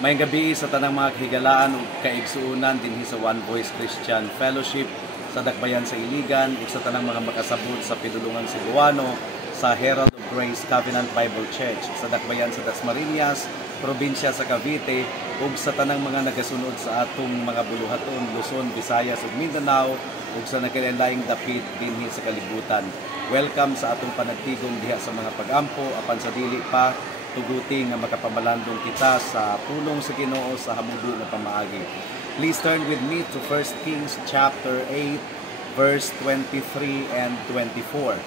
May gabi sa tanang mga kahigalaan ug kaigsuonan dinhi sa One Voice Christian Fellowship sa Dakbayan sa Iligan ug sa tanang mga makasabot sa Pidulungan Cebuano sa Herald of Grace Covenant Bible Church sa Dakbayan sa Dasmariñas, probinsya sa Cavite ug sa tanang mga nagasunod sa atong mga buluhaton Luzon, Visayas ug Mindanao ug sa nagkalain-laing dapit dinhi sa kalibutan. Welcome sa atong panagtigom diha sa mga pag-ampo apan sa dili pa tuguti nga makapamalandong kita sa tulong sa Ginoo sa hamudo nga pamaagi. Please turn with me to 1 Kings chapter 8 verse 23 and 24.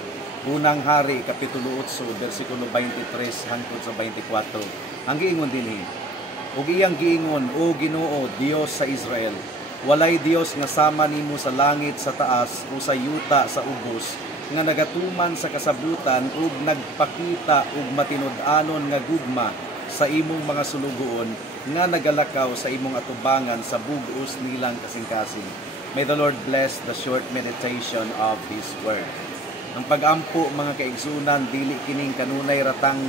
Unang Hari kapitulo 8 bersikulo 23 hangtod sa 24. Ang giingon dinhi: ug iyang giingon, O Ginoo, Dios sa Israel, walay Dios nga sama nimo sa langit sa taas o sa yuta sa ubos, nga nagatuman sa kasabutan ug nagpakita ug matinud-anon nga gugma sa imong mga sulugoon nga nagalakaw sa imong atubangan sa bug-os nilang kasing-kasing. May the Lord bless the short meditation of His Word. Ang pag-ampo mga kaigsunan, dili kining kanunay ratang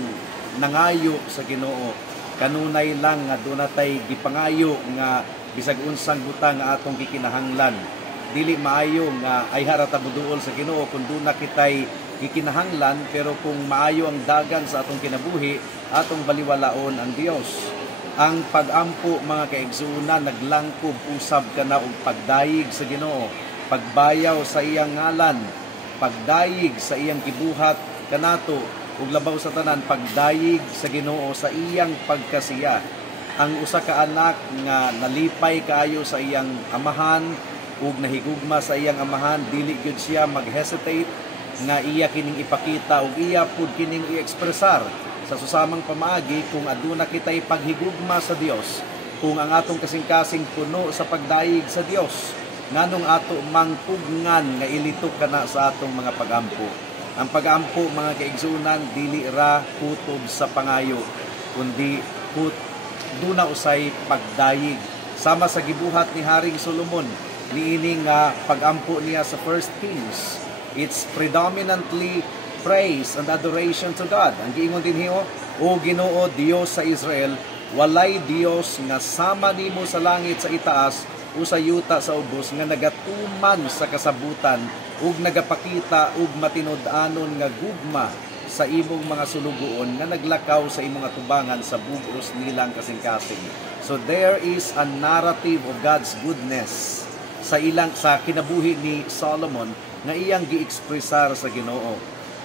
nangayo sa Ginoo, kanunay lang nga dunatay gipangayo nga bisag unsang butang nga atong gikinahanglan. Dili maayo nga ay harata buduol sa Ginoo kung doon na kitay gikinahanglan, pero kung maayo ang dagan sa atong kinabuhi, atong baliwalaon ang Dios. Ang pag-ampo mga kaigsunan, naglangkob usab kana og pagdayig sa Ginoo, pagbayaw sa iyang ngalan, pagdayig sa iyang gibuhat kanato ug labaw sa tanan pagdayig sa Ginoo sa iyang pagkasiya. Ang usa ka anak nga nalipay kaayo sa iyang amahan ug nahigugma sa iyang amahan, dili gyud siya mag-hesitate nga iya kining ipakita ug iya pud kining i-ekspresar sa susamang pamaagi kung aduna kitay paghigugma sa Dios, kung ang atong kasing-kasing puno sa pagdayig sa Dios, nganong ato mangpugngan nga ilitok kana sa atong mga pag-ampo. Ang pag-ampo mga kaigsunan, dili ra kutob sa pangayo, kundi duna usay pagdayig. Sama sa gibuhat ni Haring Solomon, niining pag-ampo niya sa 1 Kings, it's predominantly praise and adoration to God. Ang giingon dinhi, O Ginoo, Dios sa Israel, walay Dios nga sama nimo sa langit sa itaas o sa yuta sa ubos, nga nagatuman sa kasabutan ug nagapakita ug matinud-anon nga gugma sa imong mga sulugoon nga naglakaw sa imong atubangan sa bug-os nilang kasing-kasing. So there is a narrative of God's goodness sa kinabuhi ni Solomon nga iyang gi-ekspresar sa Ginoo.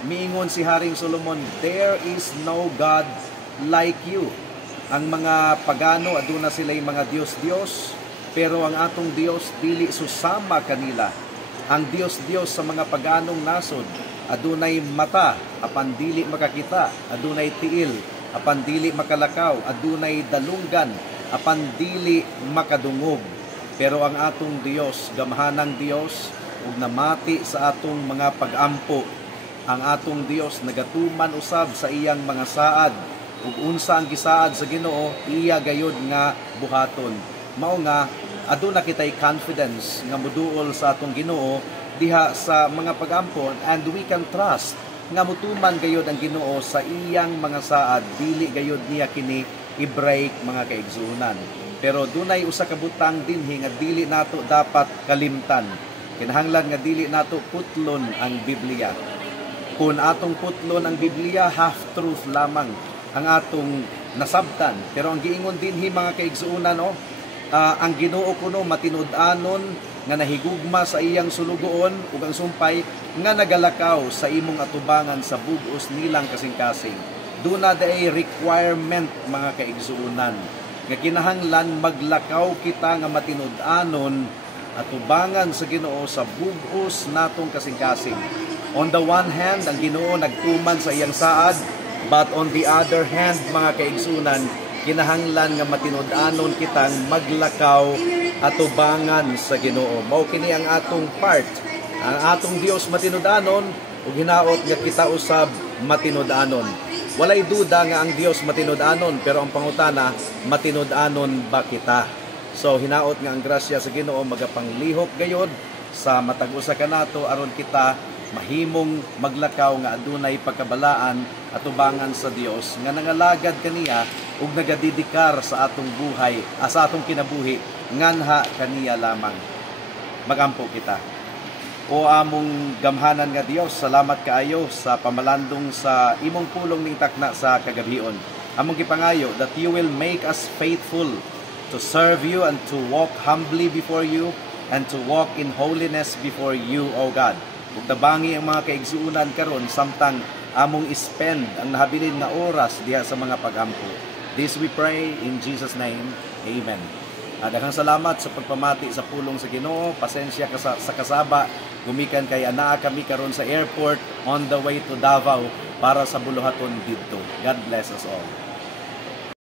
Miingon si Haring Solomon, there is no God like you. Ang mga pagano aduna sila'y mga Dios-Dios, pero ang atong Dios dili susama kanila. Ang Dios-Dios sa mga paganong nasod adunay mata apan dili makakita, adunay tiil apan dili makalakaw, adunay dalunggan apan dili makadungog. Pero ang atong Dios, gamhanang Dios, ug namati sa atong mga pag-ampo. Ang atong Dios nagatuman usab sa iyang mga saad, ug unsa ang gisaad sa Ginoo, iya gayud nga buhaton. Mao nga aduna kitay confidence nga moduol sa atong Ginoo diha sa mga pag-ampo, and we can trust nga mutuman gayud ang Ginoo sa iyang mga saad, dili gayud niya kini i-break mga kaigsuonan. Pero dunay usa ka butang dinhi nga dili nato dapat kalimtan. Kinahanglan nga dili nato putlon ang Biblia. Kung atong putlon ang Biblia, half-truth lamang ang atong nasabtan. Pero ang giingon dinhi mga kaigsuonan, ang Ginoo kuno matinud-anon nga nahigugma sa iyang sulugoon ug ang sumpay nga nagalakaw sa imong atubangan sa bug-os nilang kasing-kasing. Duna day requirement mga kaigsuonan nga kinahanglan maglakaw kita nga matinud-anon atubangan sa Ginoo sa bug-os natong kasing-kasing. On the one hand, ang Ginoo nagtuman sa iyang saad, but on the other hand, mga kaigsunan, kinahanglan nga matinud-anon kitang maglakaw atubangan sa Ginoo. Mao kini ang atong part. Ang atong Dios matinud-anon ug hinaot nga kita usab matinud-anon. Walay duda nga ang Dios matinud-anon, pero ang pangutana, matinud-anon ba kita? So hinaot nga ang grasya sa Ginoo magapanglihok gayod sa matag-usa kanato aron kita mahimong maglakaw nga adunay pagkabalaan at ubangan sa Dios nga nangalagad kaniya ug nagadidikar sa atong buhay, sa atong kinabuhi nganha kaniya lamang. Magampo kita. O among gamhanan nga Dios, salamat kaayo sa pamalandong sa imong pulong ning takna sa kagabion. Among gipangayo that you will make us faithful to serve you and to walk humbly before you and to walk in holiness before you, O God. Ug tabangi ang mga kaigsuunan karon samtang among spend ang nahabilin nga oras diha sa mga pagampo. This we pray in Jesus' name. Amen. Daghang salamat sa pagpamati sa pulong sa Ginoo. Pasensya ka sa kasaba. Gumikan kay anaa kami karon sa airport on the way to Davao para sa buluhaton didto. God bless us all.